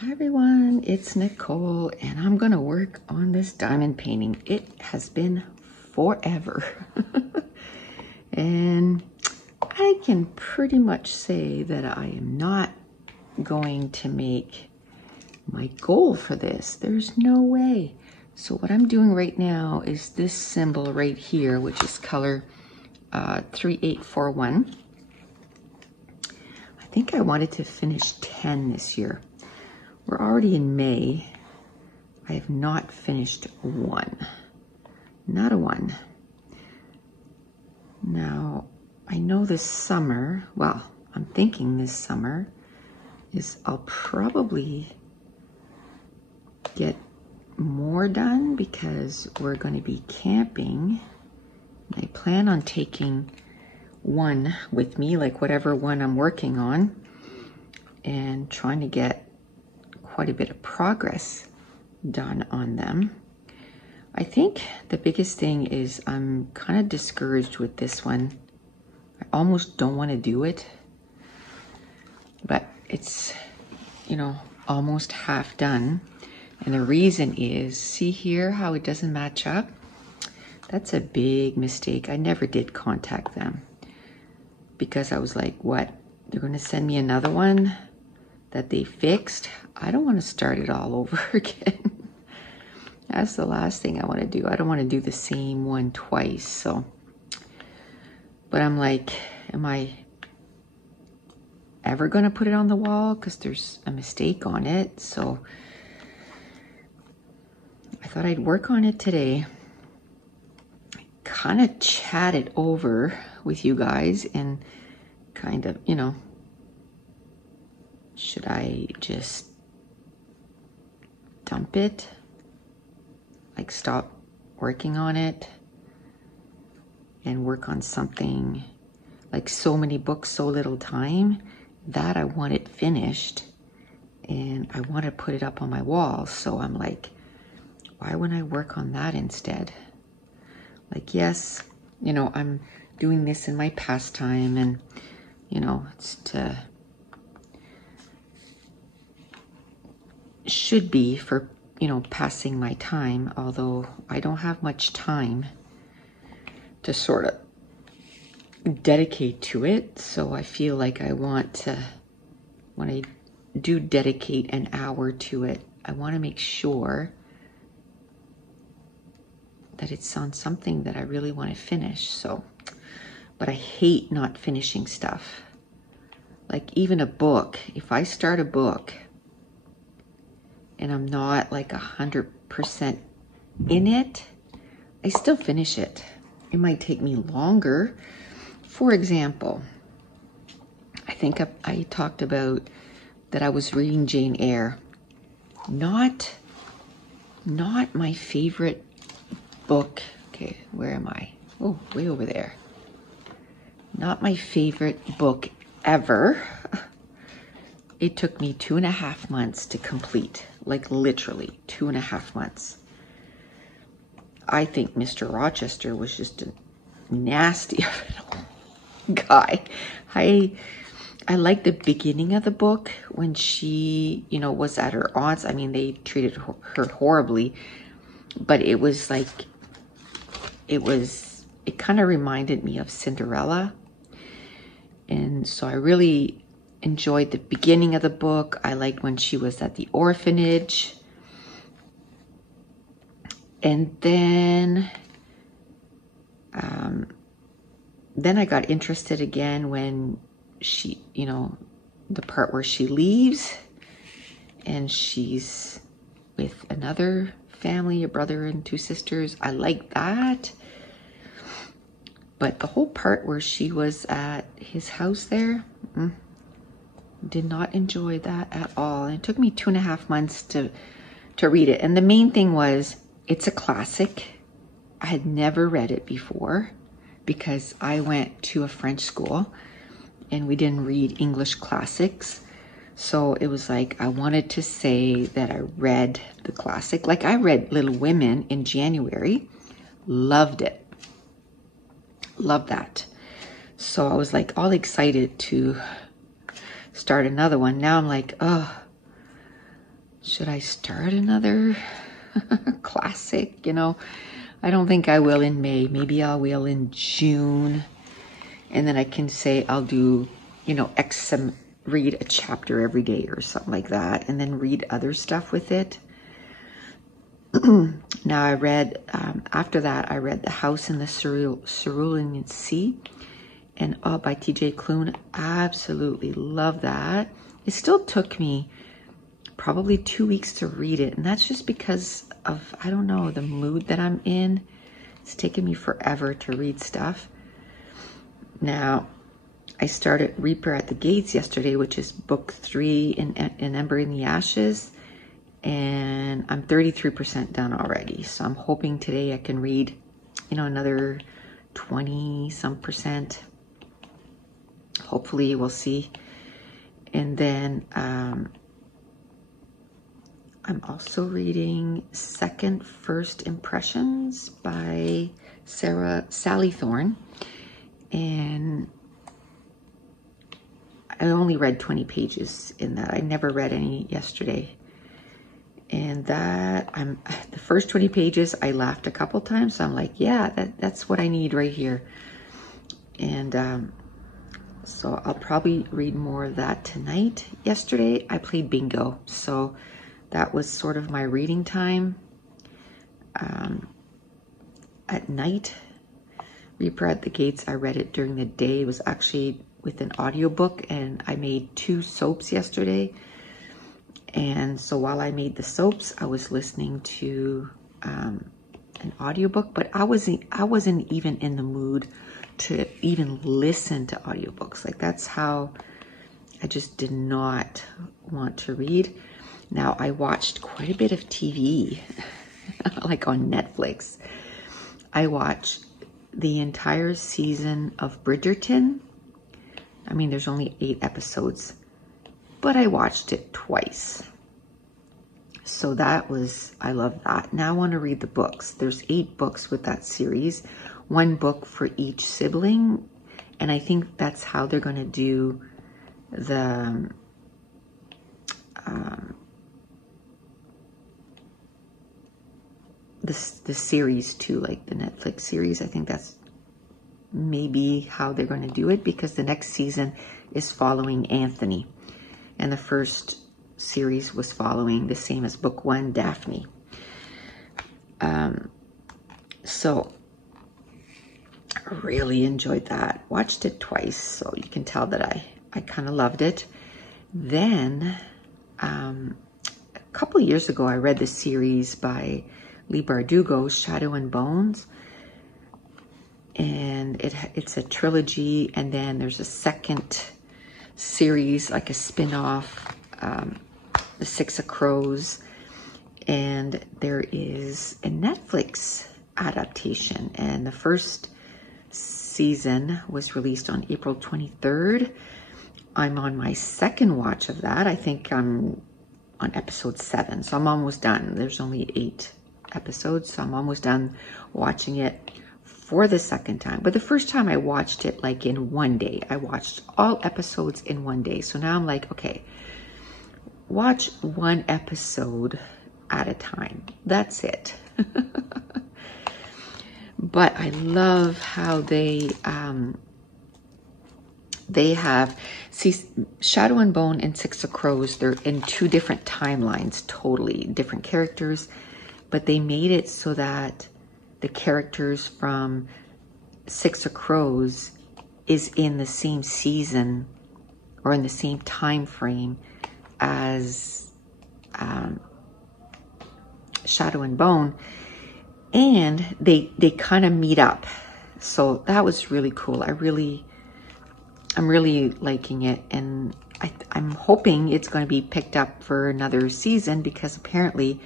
Hi everyone, it's Nicole and I'm gonna work on this diamond painting. It has been forever. And I can pretty much say that I am not going to make my goal for this. There's no way. So what I'm doing right now is this symbol right here, which is color 3841. I think I wanted to finish 10 this year. We're already in May. I have not finished one. Not a one. Now, I know this summer, well, I'm thinking this summer is I'll probably get more done because we're going to be camping. I plan on taking one with me, like whatever one I'm working on, and trying to get quite a bit of progress done on them. I think the biggest thing is I'm kind of discouraged with this one. I almost don't want to do it, but it's, you know, almost half done. And the reason is, see here how it doesn't match up? That's a big mistake. I never did contact them because I was like, what? They're going to send me another one that they fixed? I don't want to start it all over again. That's the last thing I want to do. I don't want to do the same one twice. So, but I'm like, am I ever going to put it on the wall? Because there's a mistake on it. So I thought I'd work on it today. Kind of chat it over with you guys and kind of, you know, should I just dump it? Like stop working on it and work on something like so many books, so little time, that I want it finished and I want to put it up on my wall. So I'm like, why wouldn't I work on that instead? Like, yes, you know, I'm doing this in my pastime and, you know, it's to, should be for, you know, passing my time, although I don't have much time to sort of dedicate to it. So I feel like I want to, when I do dedicate an hour to it, I want to make sure that it's on something that I really want to finish. So, but I hate not finishing stuff. Like even a book, if I start a book and I'm not like 100% in it, I still finish it. It might take me longer. For example, I think I talked about that I was reading Jane Eyre. Not my favorite book. Okay, where am I? Oh, way over there. Not my favorite book ever. It took me 2.5 months to complete, like literally 2.5 months. I think Mr. Rochester was just a nasty guy. I like the beginning of the book when she, you know, was at her aunt's. I mean, they treated her horribly, but it was like, it kind of reminded me of Cinderella. And so I really enjoyed the beginning of the book. I liked when she was at the orphanage. And then I got interested again when she, you know, the part where she leaves and she's with another family, a brother and 2 sisters. I like that. But the whole part where she was at his house there, did not enjoy that at all. And it took me 2.5 months to read it. And the main thing was, it's a classic. I had never read it before because I went to a French school and we didn't read English classics. So it was like, I wanted to say that I read the classic. Like I read Little Women in January, loved it. Love that. So I was like all excited to start another one. Now I'm like, oh, should I start another classic? You know, I don't think I will in May. Maybe I will in June. And then I can say I'll do, you know, read a chapter every day or something like that. And then read other stuff with it. Now I read, after that, I read The House in the Cerulean Sea, and by T.J. Klune. Absolutely love that. It still took me probably 2 weeks to read it, and that's just because of, I don't know, the mood that I'm in. It's taken me forever to read stuff. Now, I started Reaper at the Gates yesterday, which is book 3 in Ember in the Ashes. And I'm 33% done already. So I'm hoping today I can read, you know, another 20-some%. Hopefully, we'll see. And then I'm also reading First Impressions by Sally Thorne. And I only read 20 pages in that. I never read any yesterday. And that, the first 20 pages, I laughed a couple times. So I'm like, yeah, that's what I need right here. And so I'll probably read more of that tonight. Yesterday, I played bingo. So that was sort of my reading time. At night, Reaper at the Gates, I read it during the day. It was actually with an audiobook, and I made 2 soaps yesterday. And so while I made the soaps, I was listening to an audiobook, but I wasn't even in the mood to even listen to audiobooks. Like, that's how I just did not want to read. Now, I watched quite a bit of TV, like on Netflix. I watched the entire season of Bridgerton. I mean, there's only 8 episodes. But I watched it twice. So that was, I love that. Now I want to read the books. There's 8 books with that series. 1 book for each sibling. And I think that's how they're going to do the series too, like the Netflix series. I think that's maybe how they're going to do it, because the next season is following Anthony. And the first series was following, the same as book 1, Daphne. So I really enjoyed that. Watched it twice, so you can tell that I kind of loved it. Then a couple of years ago, I read the series by Leigh Bardugo, Shadow and Bones. And it's a trilogy, and then there's a second series, like a spin-off, The Six of Crows, and there is a Netflix adaptation, and the first season was released on April 23rd. I'm on my second watch of that. I think I'm on episode 7, so I'm almost done. There's only 8 episodes, so I'm almost done watching it for the second time. But the first time I watched it like in one day. I watched all episodes in one day. So now I'm like, okay, watch 1 episode at a time. That's it. But I love how they have, see, Shadow and Bone and Six of Crows, they're in 2 different timelines, totally different characters, but they made it so that the characters from Six of Crows is in the same season or in the same time frame as Shadow and Bone, and they kind of meet up. So that was really cool. I'm really liking it, and I'm hoping it's going to be picked up for another season, because apparently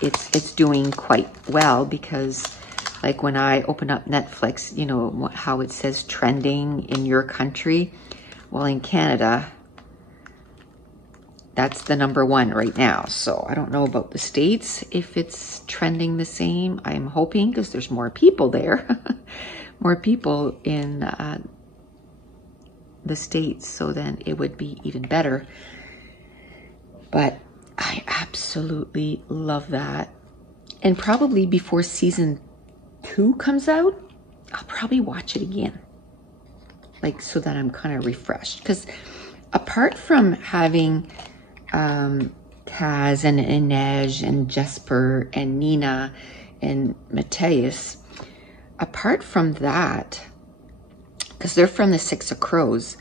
it's doing quite well. Because like when I open up Netflix, you know how it says trending in your country. Well, in Canada, that's the #1 right now. So I don't know about the States if it's trending the same. I'm hoping, because there's more people there, more people in the States, so then it would be even better. But I absolutely love that. And probably before season 2 comes out, I'll probably watch it again. Like, so that I'm kind of refreshed. Because apart from having Kaz and Inej and Jesper and Nina and Matthias, apart from that, because they're from the Six of Crows,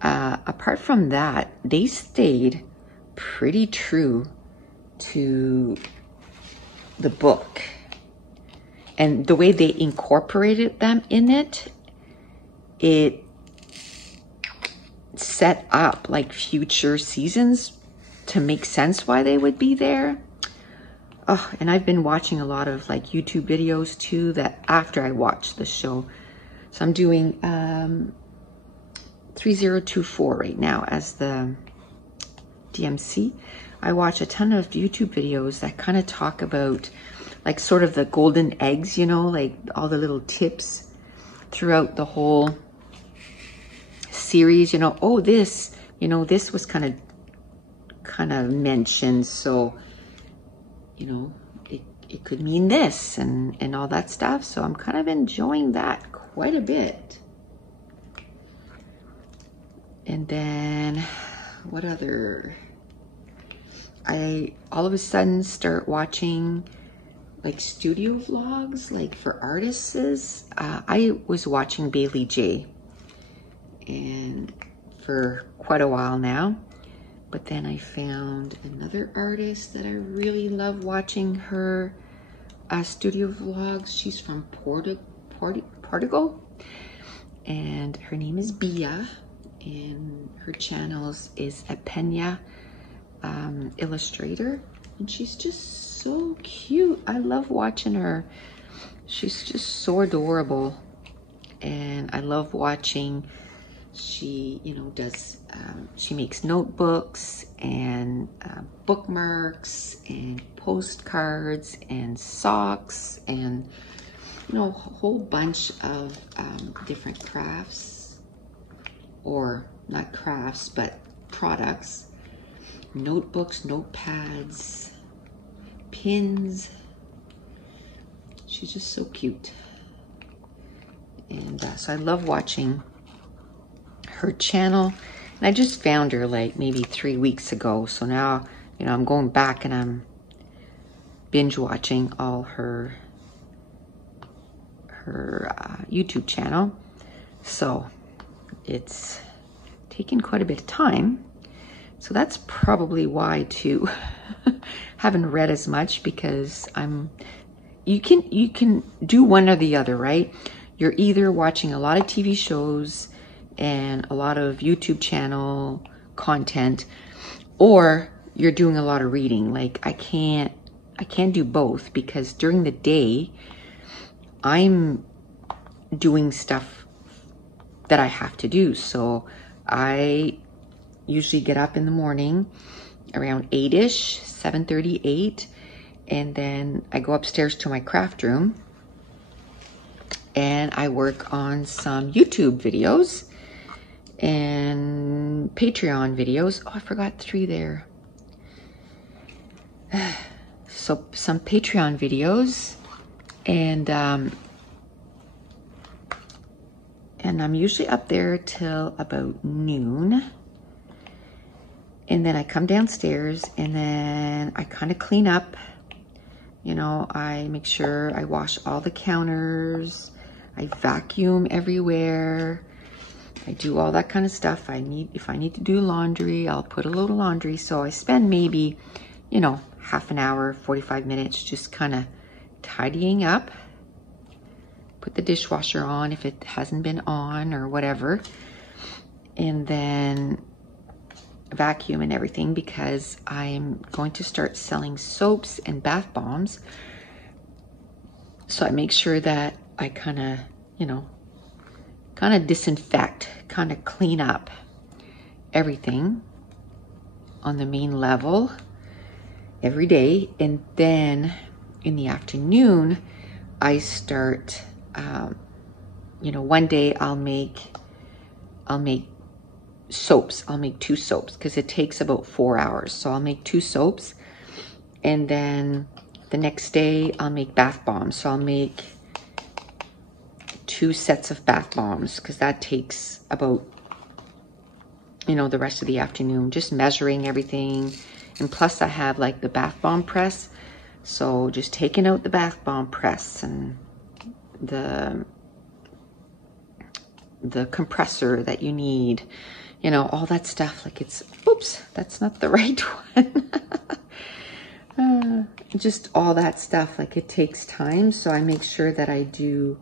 apart from that, they stayed pretty true to the book. And the way they incorporated them in it, it set up like future seasons to make sense why they would be there. Oh, and I've been watching a lot of like YouTube videos too, that after I watch the show. So I'm doing 3024 right now as the DMC. I watch a ton of YouTube videos that kind of talk about like sort of the golden eggs, you know, like all the little tips throughout the whole series, you know. Oh, this, you know, this was kind of mentioned, so, you know, it could mean this and all that stuff. So I'm kind of enjoying that quite a bit. And then what other? I all of a sudden start watching like studio vlogs, like for artists. I was watching Bailey J and for quite a while now, but then I found another artist that I really love watching her studio vlogs. She's from Portugal, and her name is Bia, and her channel is a Pena illustrator, and she's just so cute. I love watching her. She's just so adorable, and I love watching. She, you know, does she makes notebooks and bookmarks and postcards and socks and, you know, a whole bunch of different crafts, or not crafts but products. Notebooks, notepads, pins. She's just so cute. And so I love watching her channel. And I just found her like maybe 3 weeks ago. So now, you know, I'm going back and I'm binge watching all her YouTube channel. So it's taken quite a bit of time. So that's probably why too. Haven't read as much, because you can do one or the other, right? You're either watching a lot of TV shows and a lot of YouTube channel content, or you're doing a lot of reading. Like I can't do both, because during the day I'm doing stuff that I have to do. So I usually get up in the morning around 8ish, 7:30, 8, and then I go upstairs to my craft room and I work on some YouTube videos and Patreon videos. Oh, I forgot 3 there. So some Patreon videos, and I'm usually up there till about noon. And then I come downstairs and then I kind of clean up. You know, I make sure I wash all the counters. I vacuum everywhere. I do all that kind of stuff. If I need to do laundry, I'll put a little laundry. So I spend maybe, you know, half an hour, 45 minutes just kind of tidying up. Put the dishwasher on if it hasn't been on or whatever. And then vacuum and everything, because I'm going to start selling soaps and bath bombs. So I make sure that I kind of, you know, kind of disinfect, kind of clean up everything on the main level every day. And then in the afternoon, I start, you know, one day I'll make soaps. I'll make 2 soaps because it takes about 4 hours. So I'll make 2 soaps, and then the next day I'll make bath bombs. So I'll make 2 sets of bath bombs because that takes about, you know, the rest of the afternoon, just measuring everything. And plus I have like the bath bomb press. So just taking out the bath bomb press and the compressor that you need, you know, all that stuff. Like it's, oops, that's not the right one. Just all that stuff, like it takes time. So I make sure that I do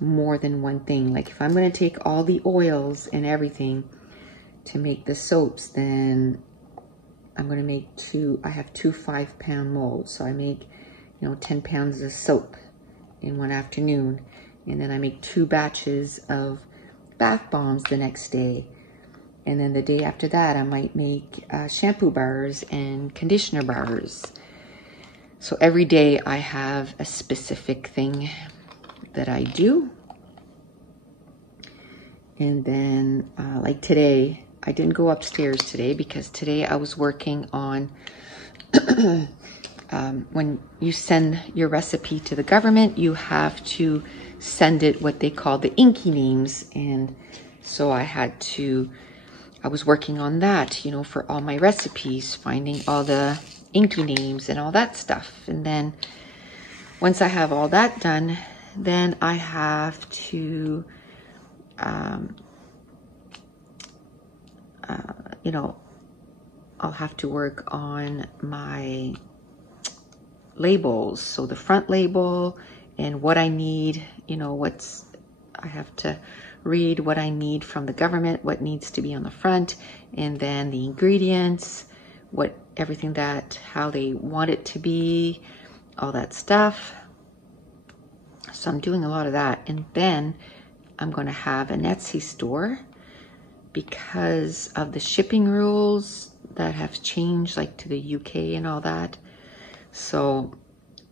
more than one thing. Like if I'm going to take all the oils and everything to make the soaps, then I'm going to make I have 2 5-pound molds. So I make, you know, 10 pounds of soap in one afternoon. And then I make 2 batches of bath bombs the next day. And then the day after that, I might make shampoo bars and conditioner bars. So every day I have a specific thing that I do. And then like today, I didn't go upstairs today because today I was working on when you send your recipe to the government, you have to send it what they call the inky names. And so I was working on that, you know, for all my recipes, finding all the inky names and all that stuff. And then once I have all that done, then I have to, you know, I'll have to work on my labels. So the front label and what I need, you know, I have to read what I need from the government, what needs to be on the front, and then the ingredients, everything how they want it to be, all that stuff. So I'm doing a lot of that. And then I'm going to have an Etsy store because of the shipping rules that have changed, like to the UK and all that. So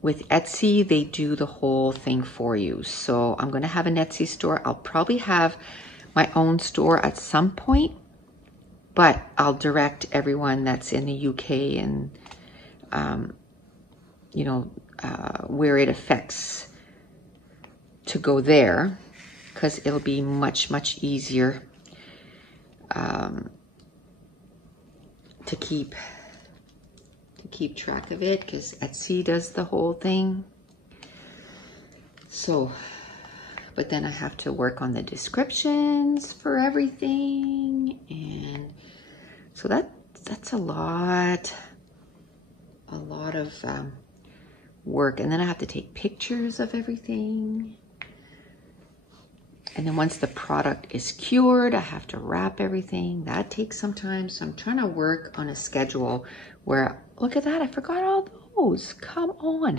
with Etsy, they do the whole thing for you. So I'm going to have an Etsy store. I'll probably have my own store at some point, but I'll direct everyone that's in the UK and, you know, where it affects to go there, because it'll be much, much easier to keep track of it, because Etsy does the whole thing. So, but then I have to work on the descriptions for everything, and so that's a lot of work. And then I have to take pictures of everything. And then once the product is cured, I have to wrap everything. That takes some time. So I'm trying to work on a schedule where, look at that, I forgot all those. Come on.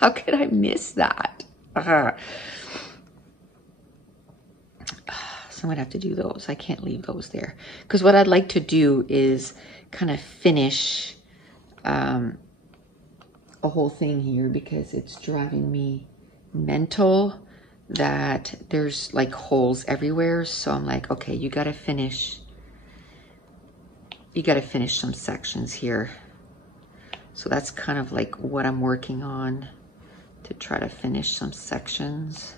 How could I miss that? So I'm gonna have to do those. I can't leave those there. Because what I'd like to do is kind of finish a whole thing here, because it's driving me mental that there's like holes everywhere. So I'm like, okay, you gotta finish some sections here. So that's kind of like what I'm working on, to try to finish some sections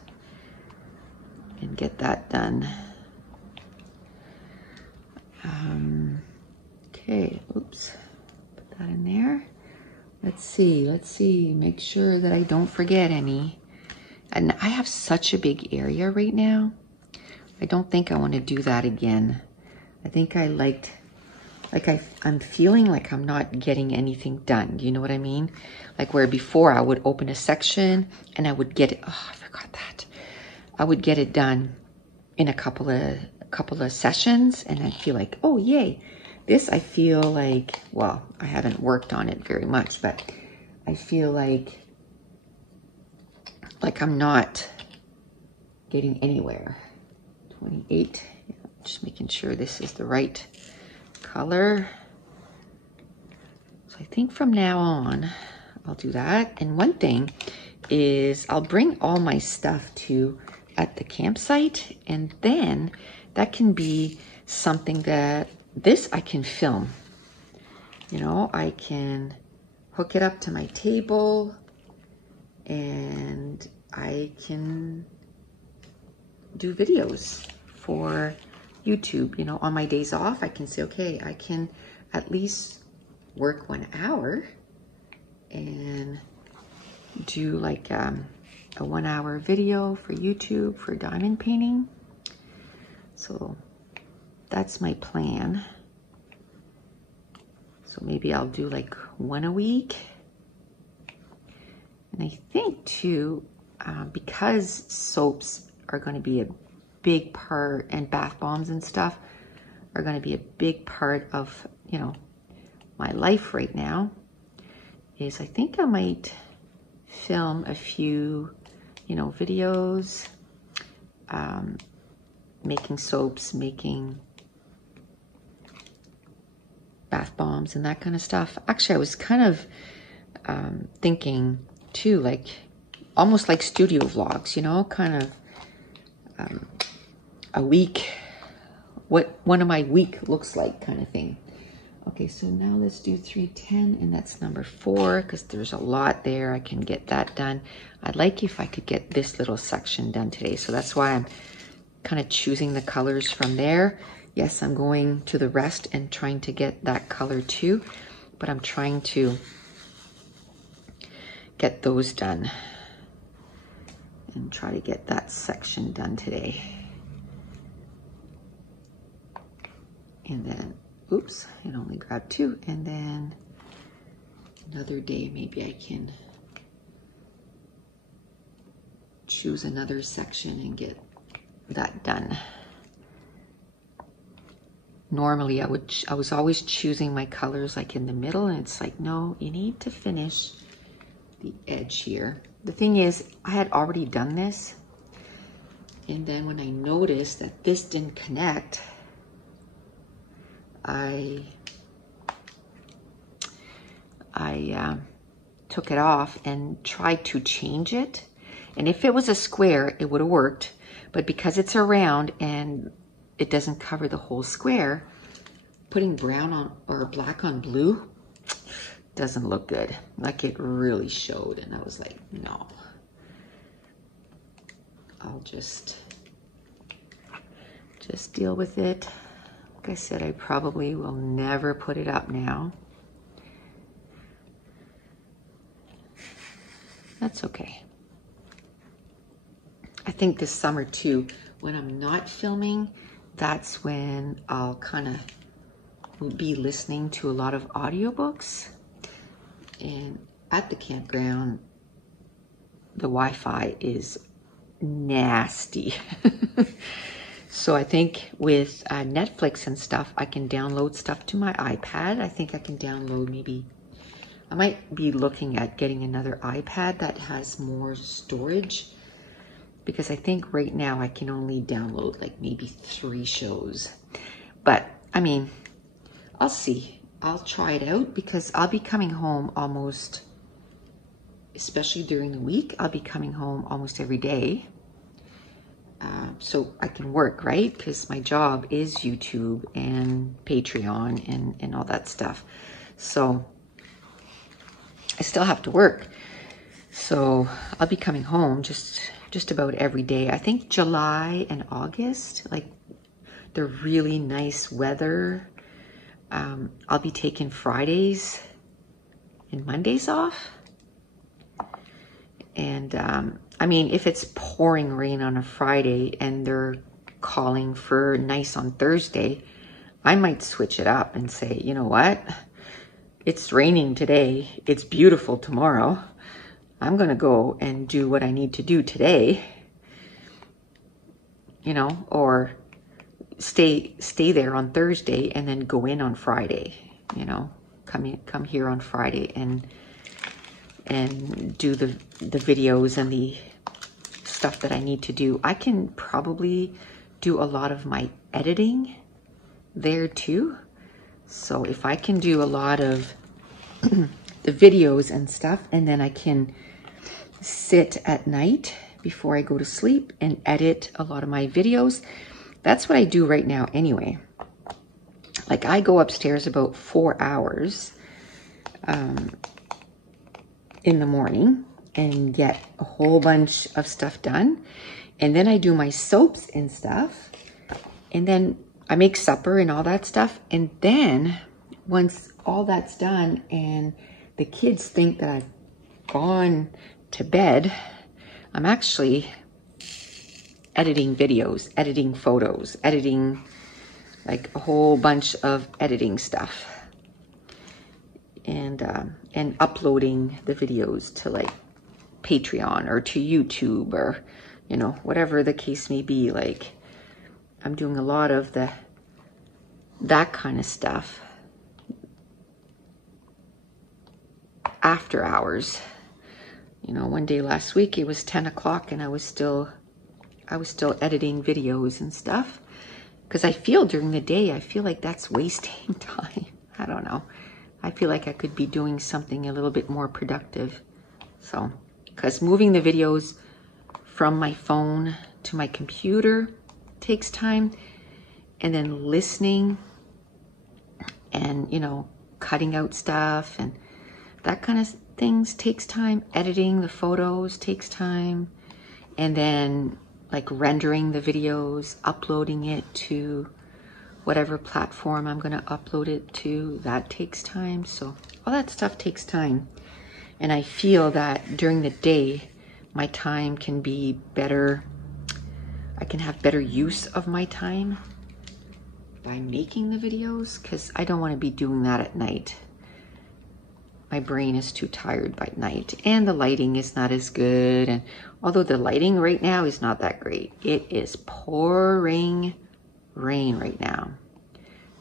and get that done. Okay, oops, put that in there. Let's see, make sure that I don't forget any. And I have such a big area right now. I don't think I want to do that again. I think I'm feeling like I'm not getting anything done. Do you know what I mean? Like where before I would open a section and I would get it, oh, I forgot that. I would get it done in a couple of sessions, and I feel like, oh yay. This I feel like, well, I haven't worked on it very much, but I feel like I'm not getting anywhere. 28, just making sure this is the right color. So I think from now on, I'll do that. And one thing is I'll bring all my stuff at the campsite, and then that can be something that this I can film. You know, I can hook it up to my table and I can do videos for YouTube. You know, on my days off, I can say, okay, I can at least work 1 hour and do like a 1 hour video for YouTube for diamond painting. So that's my plan. So maybe I'll do like 1 a week. And I think too, because soaps are going to be a big part, and bath bombs and stuff are going to be a big part of, you know, my life right now, is I think I might film a few, you know, videos, making soaps, making bath bombs and that kind of stuff. Actually, I was kind of thinking too, like almost like studio vlogs, you know, kind of a week, what one of my week looks like kind of thing. Okay, so now let's do 310, and that's number 4, because there's a lot there. I can get that done. I'd like if I could get this little section done today, so that's why I'm kind of choosing the colors from there. Yes, I'm going to the rest and trying to get that color too, but I'm trying to get those done and try to get that section done today. And then, oops, it only grabbed 2. And then another day, maybe I can choose another section and get that done. Normally I was always choosing my colors like in the middle, and it's like, no, you need to finish the edge here. The thing is, I had already done this, and then when I noticed that this didn't connect, I took it off and tried to change it. And if it was a square, it would have worked. But because it's a round and it doesn't cover the whole square, putting brown on or black on blue doesn't look good. Like it really showed, and I was like, no. I'll just deal with it. Like I said, I probably will never put it up now. That's okay. I think this summer too, when I'm not filming, that's when I'll kind of be listening to a lot of audiobooks. And at the campground, the Wi-Fi is nasty. So I think with Netflix and stuff, I can download stuff to my iPad. I think I can download maybe, I might be looking at getting another iPad that has more storage, because I think right now I can only download like maybe 3 shows. But I mean, I'll see. I'll try it out, because I'll be coming home almost, especially during the week, I'll be coming home almost every day. So I can work, right? Because my job is YouTube and Patreon and all that stuff. So I still have to work. So I'll be coming home just about every day. I think July and August, like the really nice weather, I'll be taking Fridays and Mondays off. And I mean, if it's pouring rain on a Friday and they're calling for nice on Thursday, I might switch it up and say, you know what? It's raining today. It's beautiful tomorrow. I'm going to go and do what I need to do today, you know, or stay there on Thursday and then go in on Friday, you know, come here on Friday and do the videos and the stuff that I need to do. I can probably do a lot of my editing there too. So if I can do a lot of the videos and stuff, and then I can sit at night before I go to sleep and edit a lot of my videos. that's what I do right now anyway. Like I go upstairs about 4 hours in the morning and get a whole bunch of stuff done. And then I do my soaps and stuff. And then I make supper and all that stuff. And then once all that's done and the kids think that I've gone to bed, I'm actually editing videos, editing photos, editing like a whole bunch of editing stuff. And uploading the videos to like Patreon or to YouTube or, you know, whatever the case may be. Like I'm doing a lot of that kind of stuff after hours. You know, one day last week it was 10 o'clock and I was still editing videos and stuff, because I feel during the day, I feel like that's wasting time. I don't know. I feel like I could be doing something a little bit more productive. So, because moving the videos from my phone to my computer takes time, and then listening and, you know, cutting out stuff and that kind of things takes time. Editing the photos takes time, and then like rendering the videos, uploading it to whatever platform I'm going to upload it to, that takes time. So all that stuff takes time. And I feel that during the day, my time can be better. I can have better use of my time by making the videos, because I don't want to be doing that at night. My brain is too tired by night, and the lighting is not as good. And although the lighting right now is not that great, it is pouring rain right now,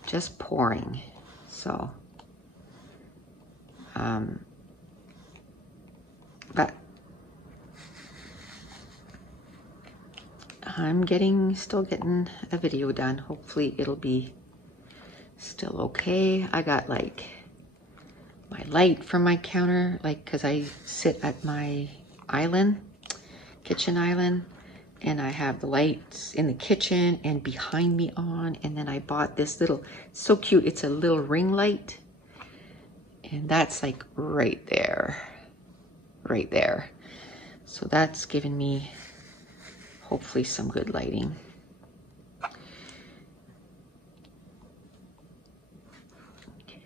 just pouring. So, but I'm still getting a video done. Hopefully it'll be still okay. I got like my light from my counter, like, cause I sit at my island, kitchen island, and I have the lights in the kitchen and behind me on. And then I bought this little, it's so cute. It's a little ring light, and that's like right there. So that's given me hopefully some good lighting.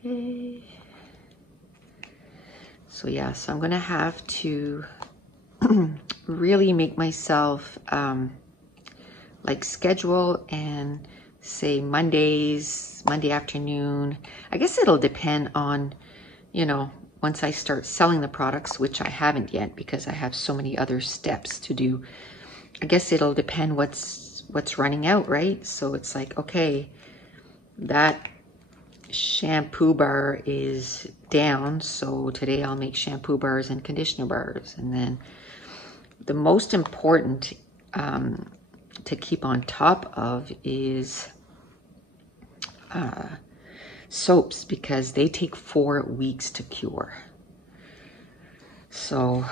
Okay. So yeah, so I'm gonna have to really make myself like schedule and say Monday afternoon. I guess it'll depend on, you know, once I start selling the products, which I haven't yet because I have so many other steps to do. I guess it'll depend what's running out, right? So it's like, okay, that shampoo bar is down, so today I'll make shampoo bars and conditioner bars. And then the most important to keep on top of is soaps, because they take 4 weeks to cure. So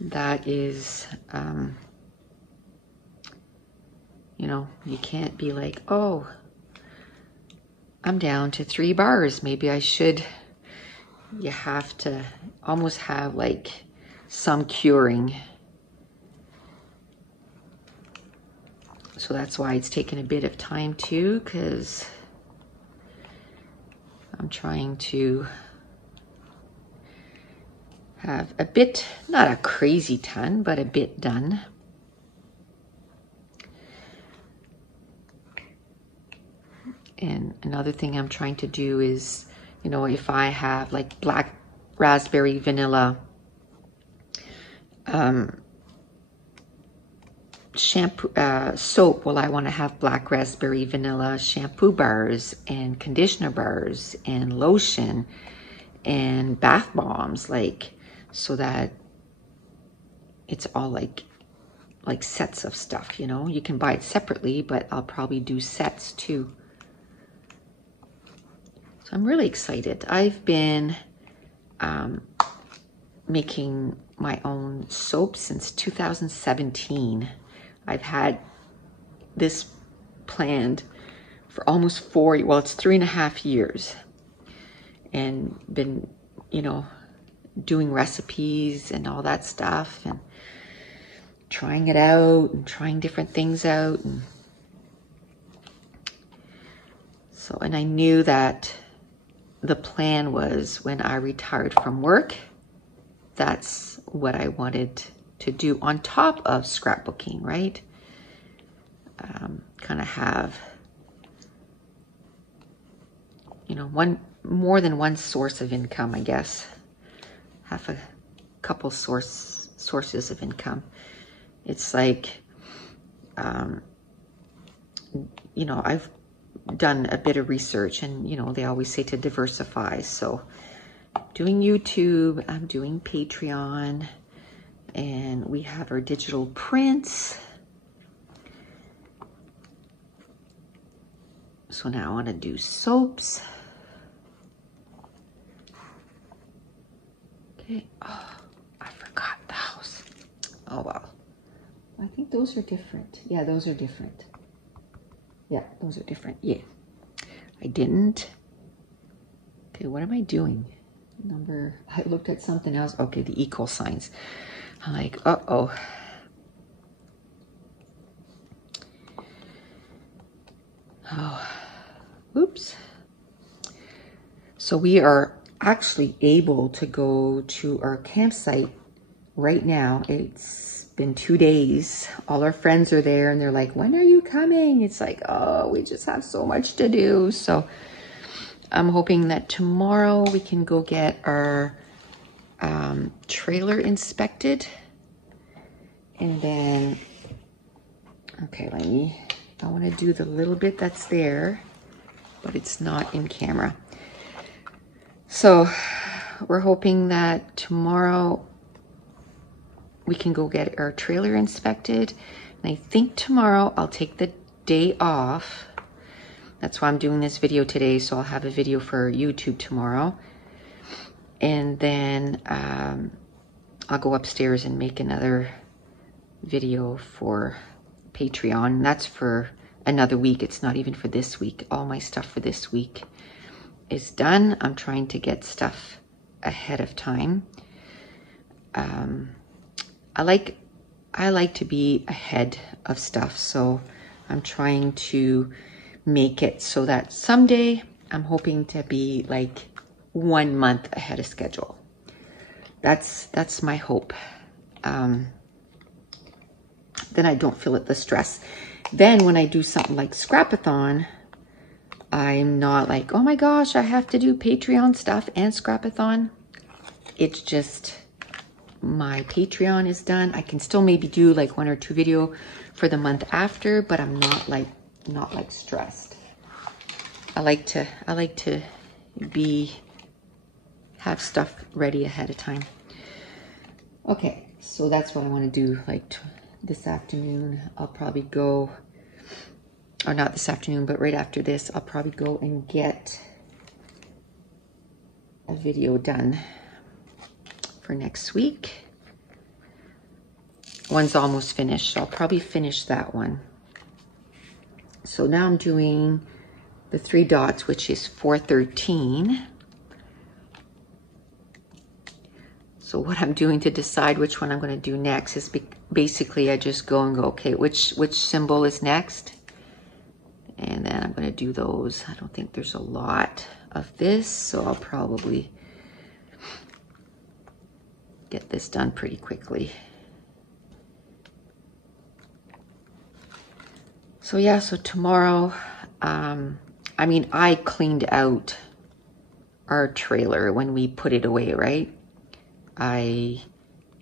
that is, you know, you can't be like, oh, I'm down to 3 bars. Maybe I should. You have to almost have like some curing. So that's why it's taken a bit of time too, because I'm trying to have a bit, not a crazy ton, but a bit done. And another thing I'm trying to do is, you know, if I have like black raspberry vanilla shampoo, soap, well, I want to have black raspberry vanilla shampoo bars and conditioner bars and lotion and bath bombs, like, so that it's all like sets of stuff, you know. You can buy it separately, but I'll probably do sets too. So I'm really excited. I've been making my own soap since 2017. I've had this planned for almost 4, well, it's 3.5 years, and been, you know, doing recipes and all that stuff and trying it out and trying different things out. And so, and I knew that the plan was when I retired from work, that's what I wanted to do on top of scrapbooking, right? Kind of have, you know, more than one source of income, I guess. Have a couple sources of income. It's like, you know, I've done a bit of research, and, you know, they always say to diversify. So doing YouTube, I'm doing Patreon, and we have our digital prints. So now I want to do soaps. Okay. Oh, I forgot those. Oh, well. I think those are different. Yeah, those are different. Yeah, those are different. Yeah. I didn't. Okay, what am I doing? I looked at something else. Okay, the equal signs. I'm like, uh-oh. Oh, oops. So we are actually able to go to our campsite right now. It's been 2 days. All our friends are there, and they're like, when are you coming? It's like, oh, we just have so much to do. So I'm hoping that tomorrow we can go get our trailer inspected. And then, okay, I want to do the little bit that's there, but it's not in camera. So we're hoping that tomorrow we can go get our trailer inspected. And I think tomorrow I'll take the day off. That's why I'm doing this video today, so I'll have a video for YouTube tomorrow. And then I'll go upstairs and make another video for Patreon. That's for another week. It's not even for this week. All my stuff for this week is done. I'm trying to get stuff ahead of time. I like to be ahead of stuff, so I'm trying to make it so that someday I'm hoping to be like 1 month ahead of schedule. That's my hope. Then I don't feel the stress. Then when I do something like Scrapathon, I'm not like, oh my gosh, I have to do Patreon stuff and Scrapathon. It's just my Patreon is done. I can still maybe do like 1 or 2 video for the month after, but I'm not like stressed. I like to have stuff ready ahead of time. Okay, so that's what I want to do. Like this afternoon, I'll probably go, or not this afternoon, but right after this, I'll probably go and get a video done for next week. One's almost finished, so I'll probably finish that one. So now I'm doing the 3 dots, which is 413. So what I'm doing to decide which one I'm going to do next is basically I just go and go, okay, which symbol is next? And then I'm going to do those. I don't think there's a lot of this, so I'll probably get this done pretty quickly. So yeah, so tomorrow, I mean, I cleaned out our trailer when we put it away, right? I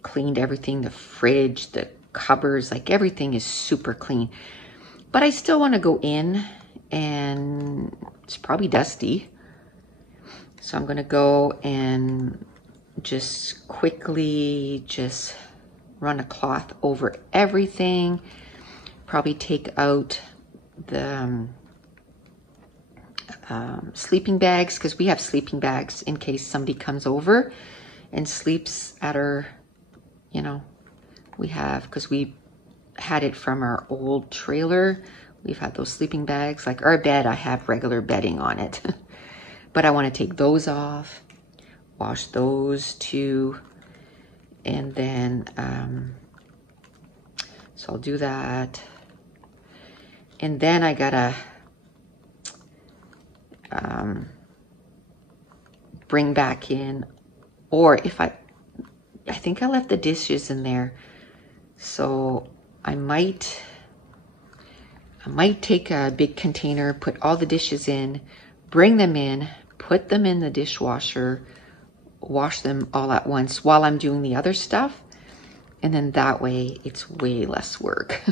cleaned everything, the fridge, the cupboards, like everything is super clean. But I still want to go in, and it's probably dusty. So I'm going to go and just quickly just run a cloth over everything. Probably take out the sleeping bags, because we have sleeping bags in case somebody comes over and sleeps at our, you know, we have, because we had it from our old trailer We've had those sleeping bags. Like our bed, I have regular bedding on it. But I want to take those off, wash those too. And then, so I'll do that. And then I gotta bring back in, or if I think I left the dishes in there. So I might take a big container, put all the dishes in, bring them in, put them in the dishwasher, wash them all at once while I'm doing the other stuff. And then that way it's way less work.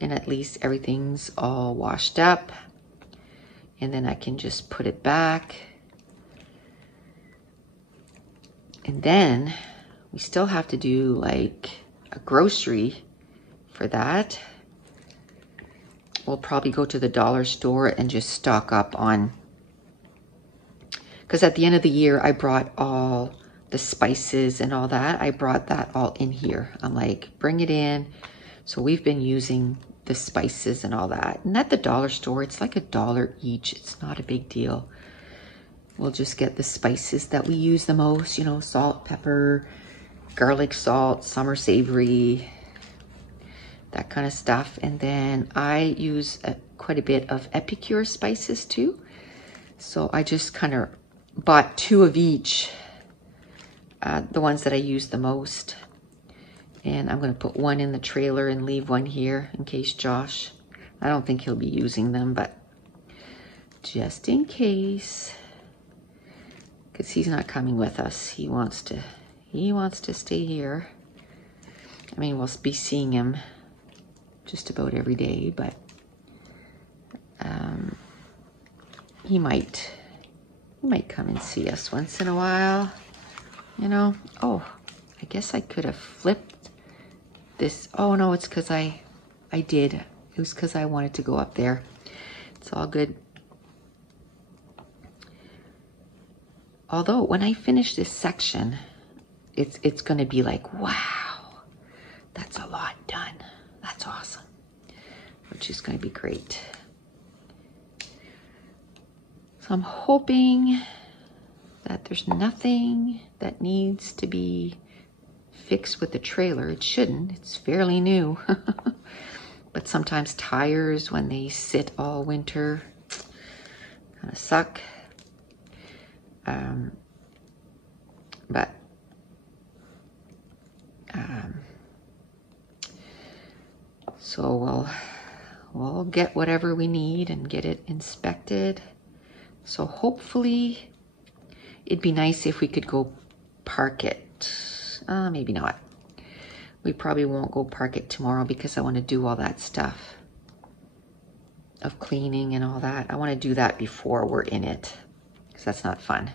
And at least everything's all washed up. And then I can just put it back. And then we still have to do like a grocery for that. We'll probably go to the dollar store and just stock up on, because at the end of the year, I brought all the spices and all that. I brought that all in here. I'm like, bring it in. So we've been using the spices and all that. And at the dollar store, it's like $1 each. It's not a big deal. We'll just get the spices that we use the most, you know, salt, pepper, garlic salt, summer savory, that kind of stuff. And then I use quite a bit of Epicure spices too. So I just kind of bought 2 of each, the ones that I use the most. And I'm going to put 1 in the trailer and leave 1 here in case Josh, I don't think he'll be using them, but just in case, because he's not coming with us. He wants to stay here. I mean, we'll be seeing him just about every day, but he might come and see us once in a while, you know. Oh, I guess I could have flipped this. Oh no, it's because I did. It was because I wanted to go up there. It's all good. Although when I finish this section, it's going to be like, wow, that's a lot done. That's awesome. Which is going to be great. So I'm hoping that there's nothing that needs to be fixed with the trailer. It shouldn't. It's fairly new. But sometimes tires, when they sit all winter, kind of suck. So we'll get whatever we need and get it inspected. So hopefully it'd be nice if we could go park it. Maybe not. We probably won't go park it tomorrow because I want to do all that stuff of cleaning and all that. I want to do that before we're in it, because that's not fun.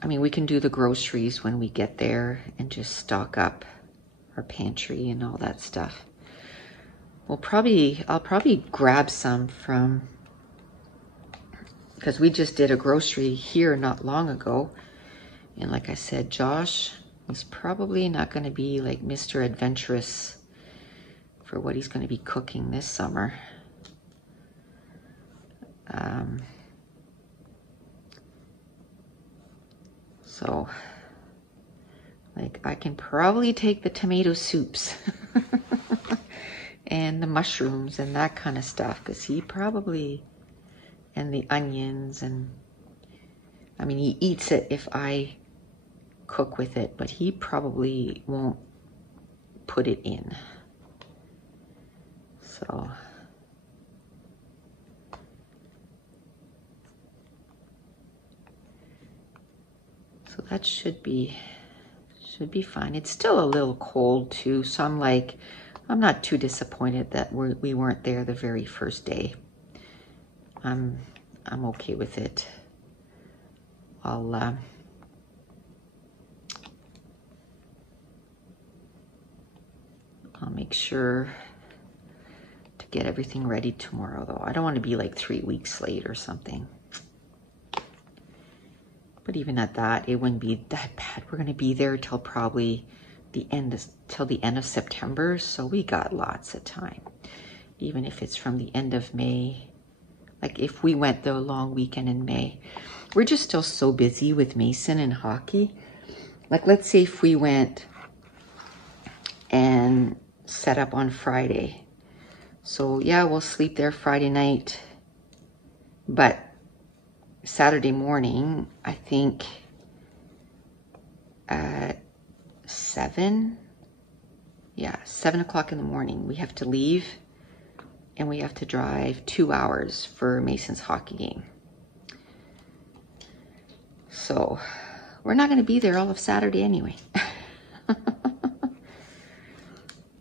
I mean, we can do the groceries when we get there and just stock up our pantry and all that stuff. I'll probably grab some from, because we just did a grocery here not long ago. And like I said, Josh is probably not going to be like Mr. Adventurous for what he's going to be cooking this summer. So, like, I can probably take the tomato soups and the mushrooms and that kind of stuff, because he probably, and the onions, and I mean, he eats it if I cook with it, but he probably won't put it in. So that should be fine. It's still a little cold too, so I'm not too disappointed that we weren't there the very first day. I'm okay with it. I'll make sure to get everything ready tomorrow, though. I don't want to be like 3 weeks late or something. But even at that, it wouldn't be that bad. We're going to be there till probably till the end of September, so we got lots of time. even if it's from the end of May. Like if we went the long weekend in May. We're just still so busy with Mason and hockey. Like let's say if we went and set up on Friday. So yeah, we'll sleep there Friday night. But Saturday morning, I think at 7 o'clock in the morning, we have to leave and we have to drive 2 hours for Mason's hockey game. So we're not going to be there all of Saturday anyway.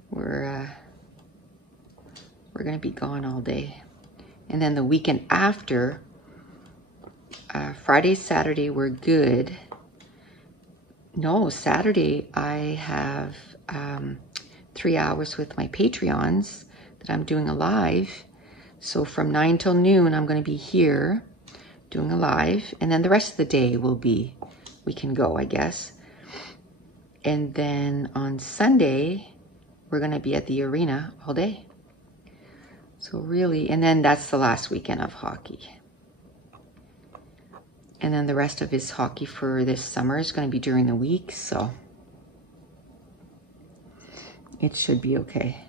We're going to be gone all day. And then the weekend after, Friday, Saturday, we're good. No, Saturday, I have 3 hours with my Patreons that I'm doing a live. So from 9 till noon, I'm going to be here doing a live. And then the rest of the day will be, we can go, I guess. And then on Sunday, we're going to be at the arena all day. So really, and then that's the last weekend of hockey. And then the rest of his hockey for this summer is going to be during the week, so it should be okay.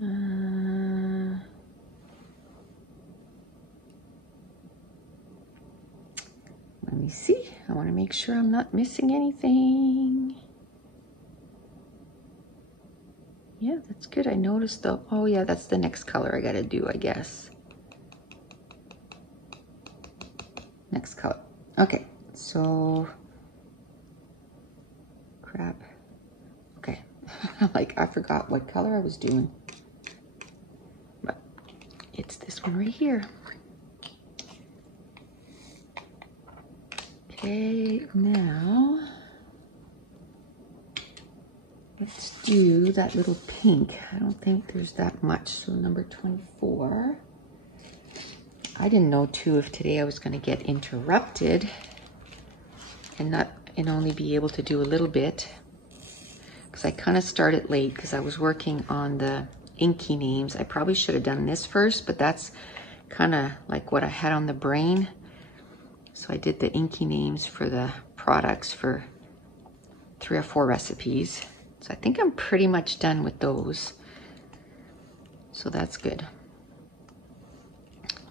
Let me see. I want to make sure I'm not missing anything. Yeah, that's good. I noticed though. Oh yeah, that's the next color I gotta do, I guess. Next color. Okay, so crap. Okay, like I forgot what color I was doing. But it's this one right here. Okay, now let's do that little pink. I don't think there's that much. So number 24. I didn't know too if today I was going to get interrupted and only be able to do a little bit, because I kind of started late because I was working on the inky names. I probably should have done this first, but that's kind of like what I had on the brain. So I did the inky names for the products for 3 or 4 recipes. So I think I'm pretty much done with those. So that's good.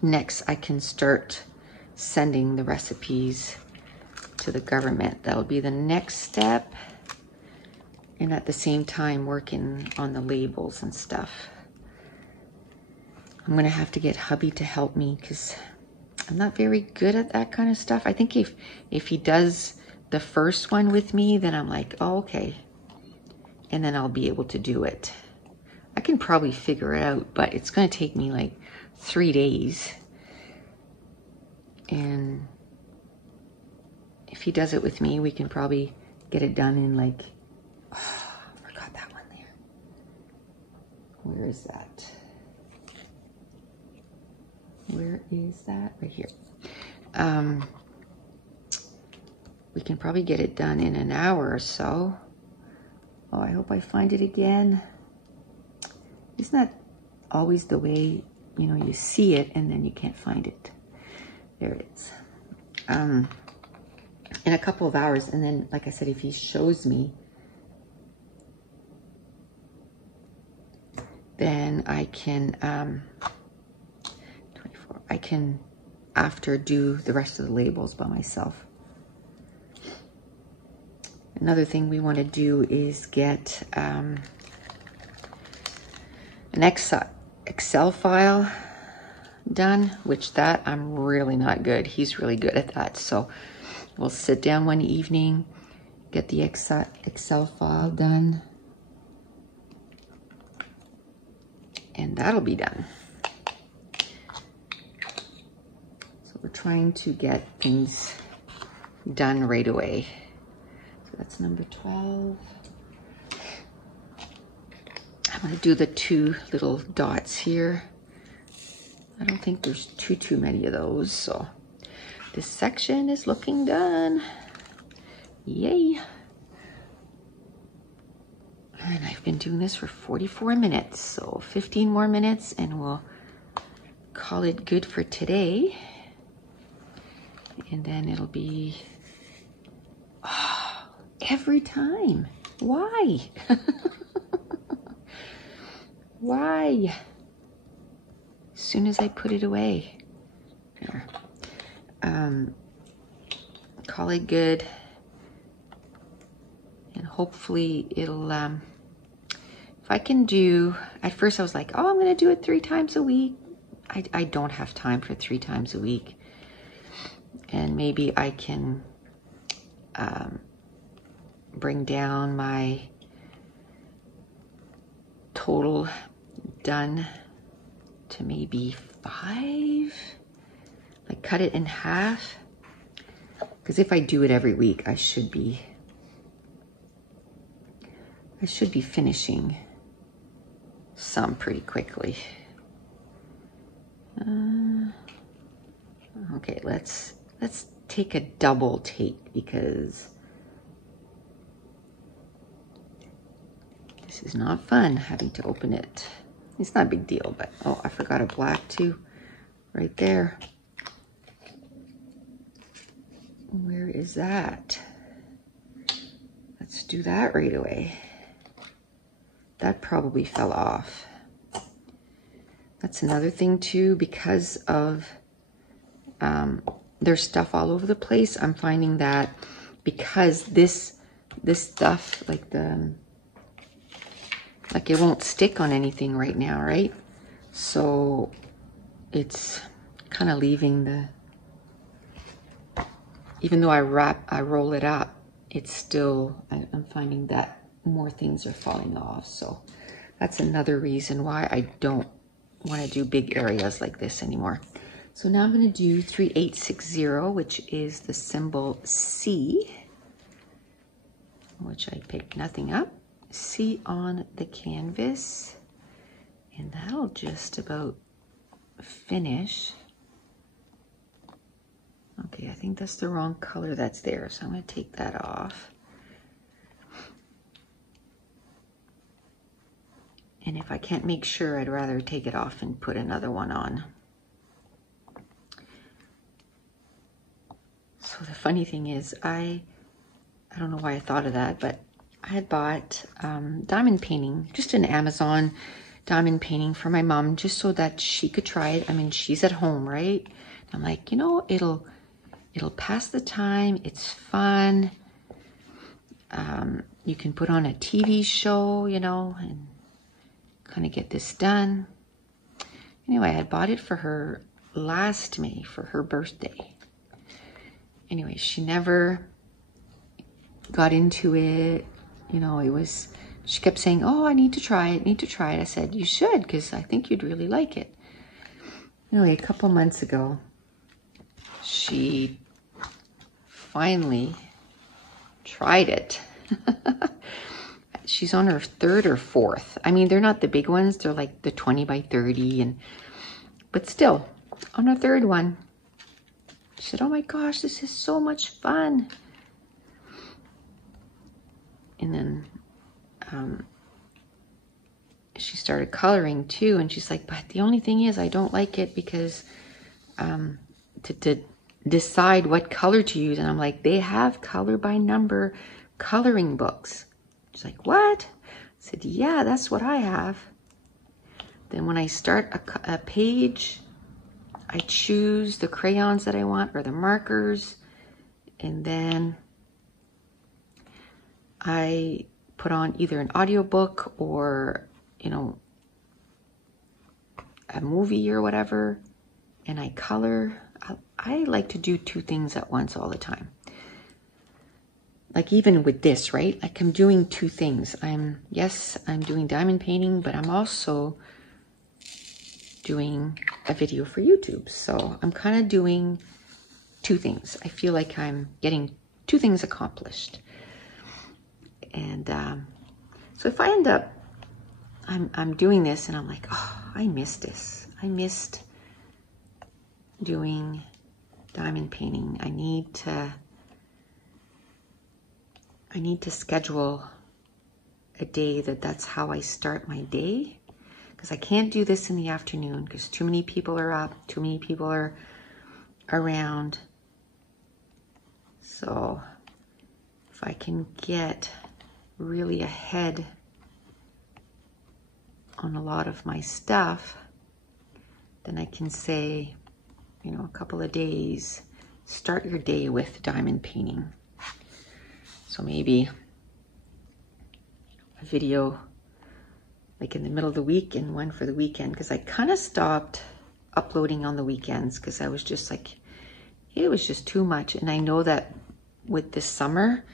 Next, I can start sending the recipes to the government. That'll be the next step. And at the same time, working on the labels and stuff. I'm gonna have to get hubby to help me because I'm not very good at that kind of stuff. I think if he does the first one with me, then I'm like, oh, okay. And then I'll be able to do it. I can probably figure it out, but it's going to take me like 3 days. And if he does it with me, we can probably get it done in like, oh, I forgot that one there. Where is that? Where is that? Right here. We can probably get it done in an hour or so. Oh, I hope I find it again. It's not always the way, you know, you see it and then you can't find it. There it is. In a couple of hours, and then, like I said, if he shows me, then I can, 24, I can, after, do the rest of the labels by myself. Another thing we want to do is get an Excel file done, which that I'm really not good. He's really good at that. So we'll sit down one evening, get the Excel file done, and that'll be done. So we're trying to get things done right away. That's number 12. I'm going to do the 2 little dots here. I don't think there's too many of those, so this section is looking done. Yay. And I've been doing this for 44 minutes, so 15 more minutes and we'll call it good for today. And then it'll be, oh, every time. Why? Why? As soon as I put it away. There. Call it good. And hopefully it'll, if I can do, at first I was like, oh, I'm going to do it 3 times a week. I don't have time for 3 times a week. And maybe I can bring down my total done to maybe 5. Like cut it in half. Because if I do it every week, I should be finishing some pretty quickly. Okay, let's take a double take because this is not fun having to open it. It's not a big deal, but oh, I forgot a black too, right there. Where is that? Let's do that right away. That probably fell off. That's another thing too, because of there's stuff all over the place. I'm finding that because this stuff, like it won't stick on anything right now, right? So it's kind of leaving the, even though I roll it up, it's still, I'm finding that more things are falling off. So that's another reason why I don't want to do big areas like this anymore. So now I'm going to do 3860, which is the symbol C, which I picked nothing up. C on the canvas, and that'll just about finish. Okay, I think that's the wrong color that's there, so I'm going to take that off. And if I can't make sure, I'd rather take it off and put another one on. So the funny thing is, I don't know why I thought of that, but I had bought diamond painting, just an Amazon diamond painting for my mom, just so that she could try it. I mean, she's at home, right? I'm like, you know, it'll pass the time. It's fun. You can put on a TV show, you know, and kind of get this done. Anyway, I had bought it for her last May for her birthday. Anyway, she never got into it. You know, she kept saying, oh, I need to try it, need to try it. I said, you should, because I think you'd really like it. Anyway, a couple months ago, she finally tried it. She's on her 3rd or 4th. I mean, they're not the big ones. They're like the 20 by 30, but still, on her 3rd one, she said, oh my gosh, this is so much fun. And then she started coloring too, and she's like, but the only thing is I don't like it because to decide what color to use. And I'm like, they have color by number coloring books. She's like, what? I said, yeah, that's what I have. Then when I start a page, I choose the crayons that I want or the markers, and then I put on either an audiobook or, you know, a movie or whatever, and I color. I like to do 2 things at once all the time. Like even with this, right? Like I'm doing 2 things. I'm doing diamond painting, but I'm also doing a video for YouTube. So I'm kind of doing 2 things. I feel like I'm getting 2 things accomplished. And so if I end up, I'm doing this and I'm like, oh, I missed this. I missed doing diamond painting. I need to schedule a day that's how I start my day. Because I can't do this in the afternoon because too many people are up, too many people are around. So if I can get really ahead on a lot of my stuff, then I can say, you know, a couple of days, start your day with diamond painting. So maybe a video like in the middle of the week and one for the weekend, because I kind of stopped uploading on the weekends because I was just like, it was just too much. And I know that with this summer,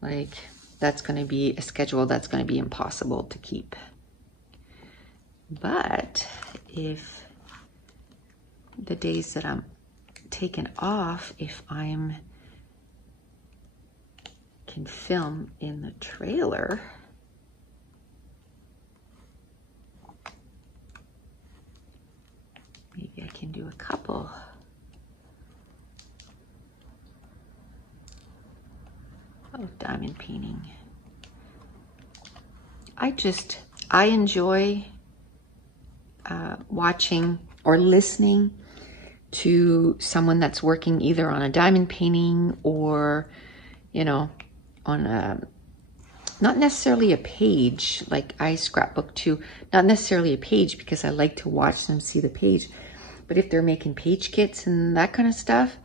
like that's going to be a schedule that's going to be impossible to keep. But if the days that I'm taken off, if I'm can film in the trailer, maybe I can do a couple. Of diamond painting. I enjoy watching or listening to someone that's working either on a diamond painting or, you know, on a, not necessarily a page, like I scrapbook too, not necessarily a page because I like to watch them see the page, but if they're making page kits and that kind of stuff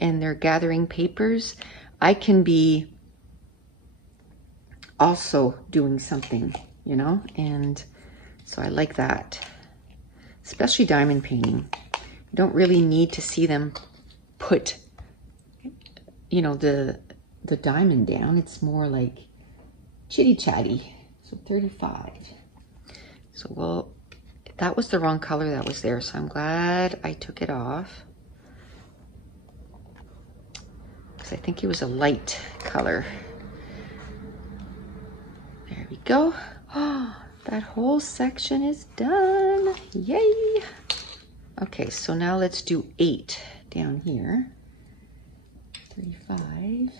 and they're gathering papers, I can be also doing something, you know, and so I like that, especially diamond painting. You don't really need to see them put, you know, the diamond down. It's more like chitty chatty. So 35. So, well, that was the wrong color that was there, so I'm glad I took it off because I think it was a light color. There we go. Oh, that whole section is done. Yay. Okay, so now let's do 8 down here. 35.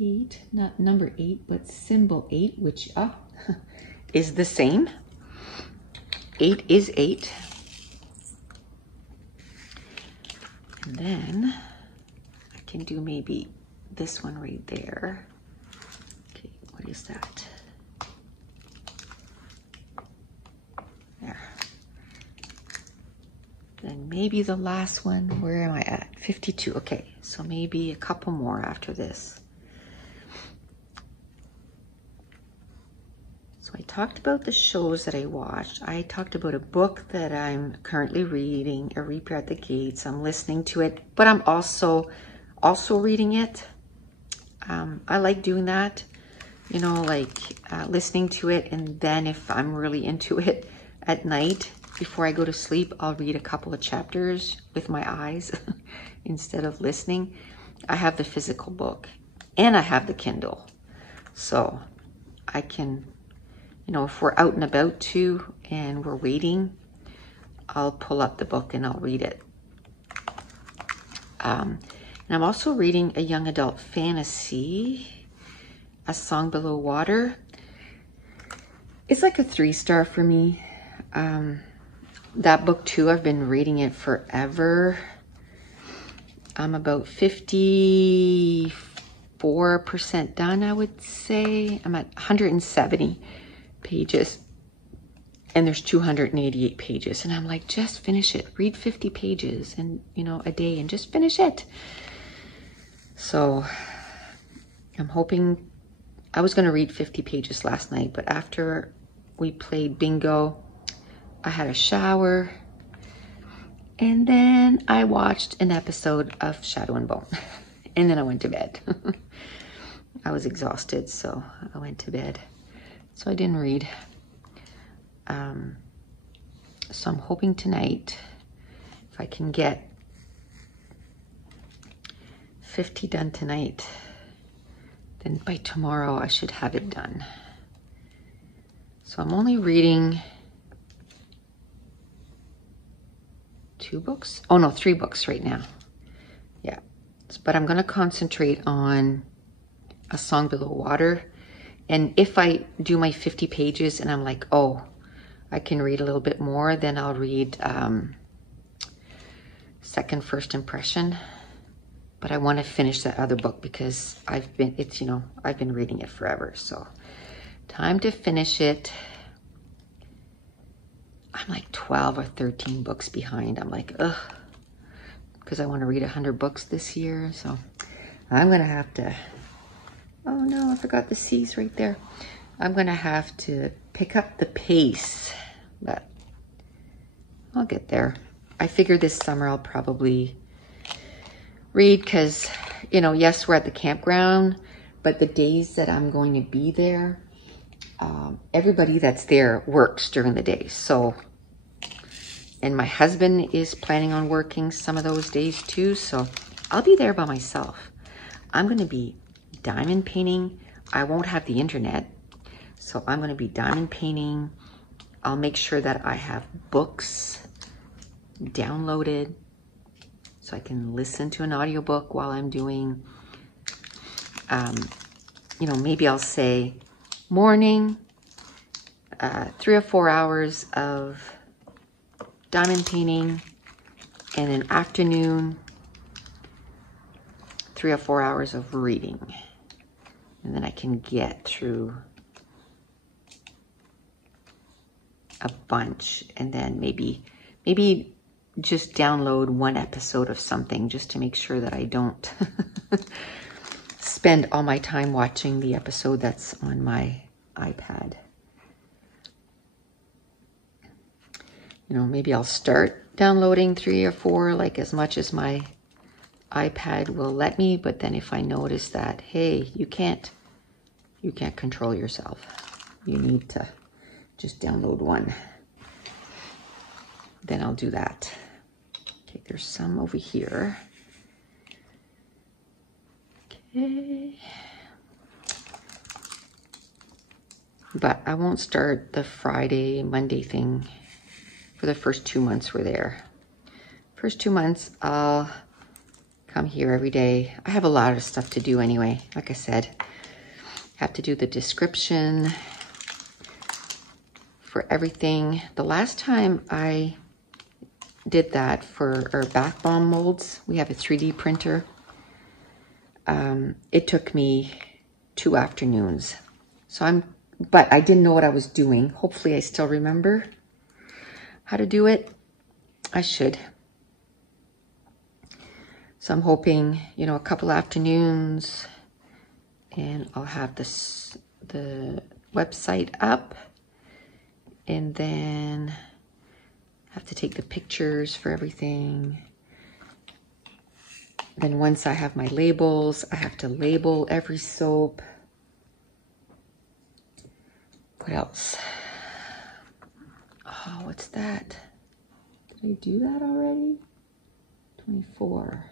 8, not number 8, but symbol 8, which is the same. 8 is 8. And then I can do maybe this one right there. Okay, what is that? There. Then maybe the last one, where am I at? 52, okay, so maybe a couple more after this. So I talked about the shows that I watched. I talked about a book that I'm currently reading, A Reaper at the Gates. I'm listening to it, but I'm also reading it. I like doing that, you know, like listening to it, and then if I'm really into it at night, before I go to sleep, I'll read a couple of chapters with my eyes instead of listening. I have the physical book and I have the Kindle. So I can, you know, if we're out and about too and we're waiting, I'll pull up the book and I'll read it. And I'm also reading a young adult fantasy, A Song Below Water. It's like a 3-star for me. That book too, I've been reading it forever. I'm about 54% done, I would say. I'm at 170 pages and there's 288 pages. And I'm like, just finish it. Read 50 pages and, you know, a day and just finish it. So I'm hoping, I was going to read 50 pages last night, but after we played bingo, I had a shower, and then I watched an episode of Shadow and Bone, and then I went to bed. I was exhausted, so I went to bed. So I didn't read. So I'm hoping tonight, if I can get 50 done tonight, then by tomorrow I should have it done. So I'm only reading 2 books? Oh no, 3 books right now. Yeah, but I'm gonna concentrate on A Song Below Water And if I do my 50 pages and I'm like, oh, I can read a little bit more, then I'll read Second First Impression. But I want to finish that other book because I've been reading it forever. So time to finish it. I'm like 12 or 13 books behind. I'm like, ugh, because I want to read 100 books this year. So I'm going to have to, oh no, I forgot the C's right there. I'm going to have to pick up the pace, but I'll get there. I figure this summer I'll probably read because, you know, yes, we're at the campground, but the days that I'm going to be there, everybody that's there works during the day. So, and my husband is planning on working some of those days too. So I'll be there by myself. I'm going to be diamond painting. I won't have the internet. So I'm going to be diamond painting. I'll make sure that I have books downloaded so I can listen to an audiobook while I'm doing, you know, maybe I'll say morning, 3 or 4 hours of diamond painting, and an afternoon, 3 or 4 hours of reading. And then I can get through a bunch, and then maybe just download 1 episode of something just to make sure that I don't spend all my time watching the episode that's on my iPad. You know, maybe I'll start downloading 3 or 4, like as much as my iPad will let me, but then if I notice that, hey, you can't control yourself. You need to just download 1. Then I'll do that. Okay, there's some over here. Okay. But I won't start the Friday, Monday thing for the first 2 months we're there. First 2 months, I'll come here every day. I have a lot of stuff to do anyway. Like I said, I have to do the description for everything. The last time I did that for our bath bomb molds, we have a 3D printer. It took me 2 afternoons. But I didn't know what I was doing. Hopefully I still remember how to do it. I should. So I'm hoping, you know, a couple afternoons and I'll have the website up, and then have to take the pictures for everything. Then once I have my labels, I have to label every soap. What else? Oh, what's that? Did I do that already? 24.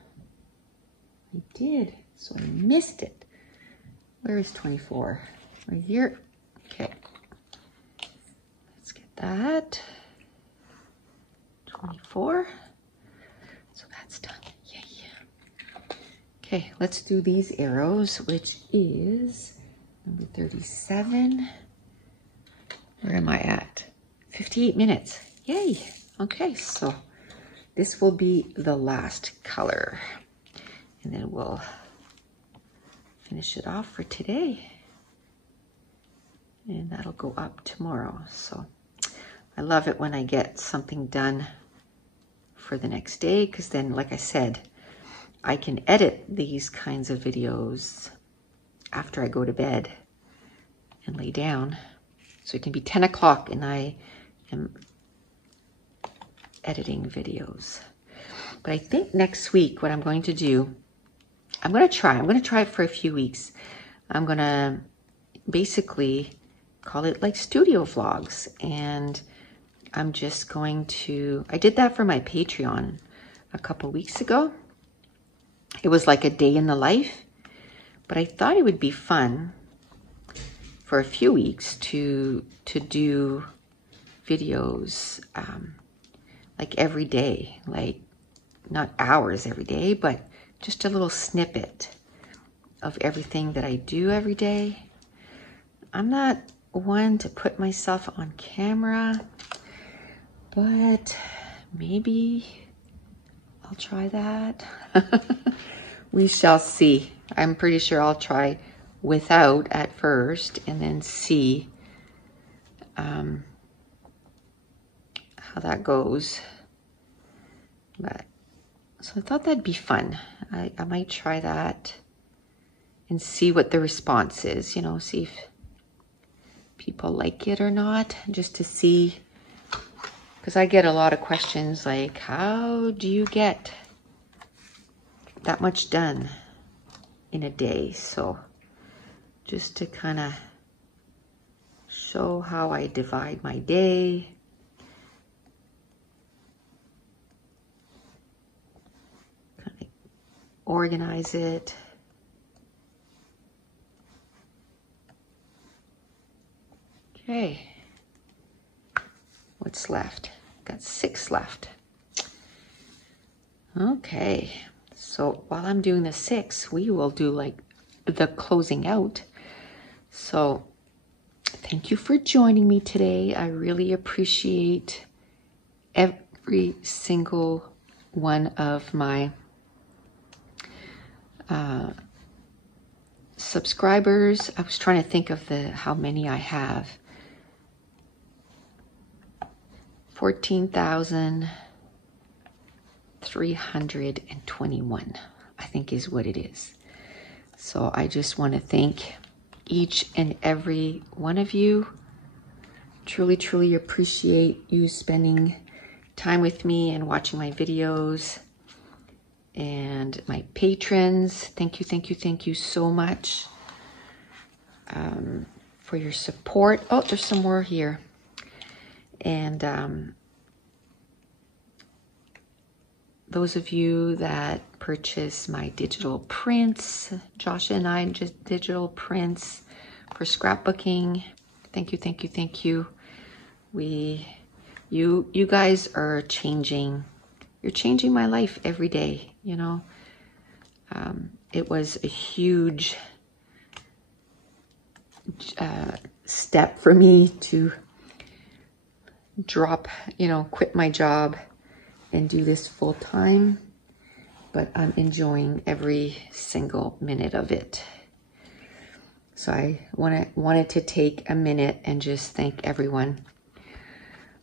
I did, so I missed it. Where is 24? Right here. Okay. Let's get that. 24. So that's done. Yay. Okay, let's do these arrows, which is number 37. Where am I at? 58 minutes. Yay. Okay, so this will be the last color. And then we'll finish it off for today. And that'll go up tomorrow. So I love it when I get something done for the next day, because then, like I said, I can edit these kinds of videos after I go to bed and lay down. So it can be 10 o'clock and I am editing videos. But I think next week what I'm going to do, I'm going to try it for a few weeks. I'm going to basically call it like studio vlogs. And I'm just going to, I did that for my Patreon a couple weeks ago. It was like a day in the life, but I thought it would be fun for a few weeks to do videos like every day, like not hours every day, but just a little snippet of everything that I do every day. I'm not one to put myself on camera, but maybe I'll try that. We shall see. I'm pretty sure I'll try without at first and then see how that goes. But so I thought that'd be fun. I might try that and see what the response is, you know, see if people like it or not, just to see, because I get a lot of questions like, how do you get that much done in a day? So just to kind of show how I divide my day. Kind of organize it. Okay. What's left? Got 6 left. Okay. So while I'm doing the 6, we will do like the closing out. So thank you for joining me today. I really appreciate every single one of my subscribers. I was trying to think of how many I have. 14,321, I think is what it is. So I just want to thank each and every one of you. Truly, truly appreciate you spending time with me and watching my videos. And my patrons, thank you, thank you, thank you so much for your support. Oh, there's some more here. And those of you that purchase my digital prints, Josh and I just digital prints for scrapbooking, thank you, thank you, thank you. You guys are changing. You're changing my life every day, you know. It was a huge step for me to drop, you know, quit my job and do this full time, but I'm enjoying every single minute of it. So I wanted to take a minute and just thank everyone.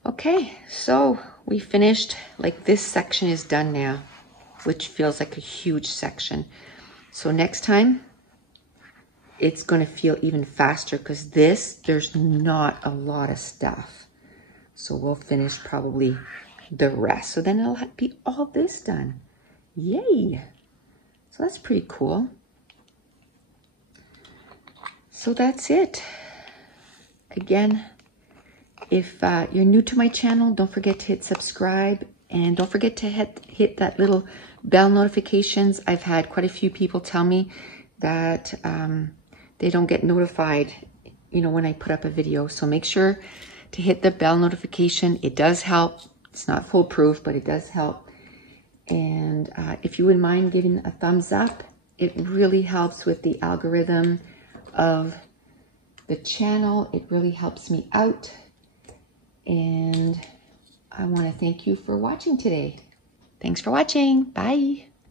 Okay, so we finished, like this section is done now, which feels like a huge section. So next time, it's going to feel even faster because there's not a lot of stuff. So we'll finish probably the rest. So then it'll be all this done. Yay! So that's pretty cool. So that's it. Again, if you're new to my channel, don't forget to hit subscribe and don't forget to hit that little bell notifications. I've had quite a few people tell me that they don't get notified, you know, when I put up a video. So make sure to hit the bell notification. It does help. It's not foolproof, but it does help. And if you wouldn't mind giving a thumbs up, it really helps with the algorithm of the channel. It really helps me out. And I want to thank you for watching today. Thanks for watching. Bye.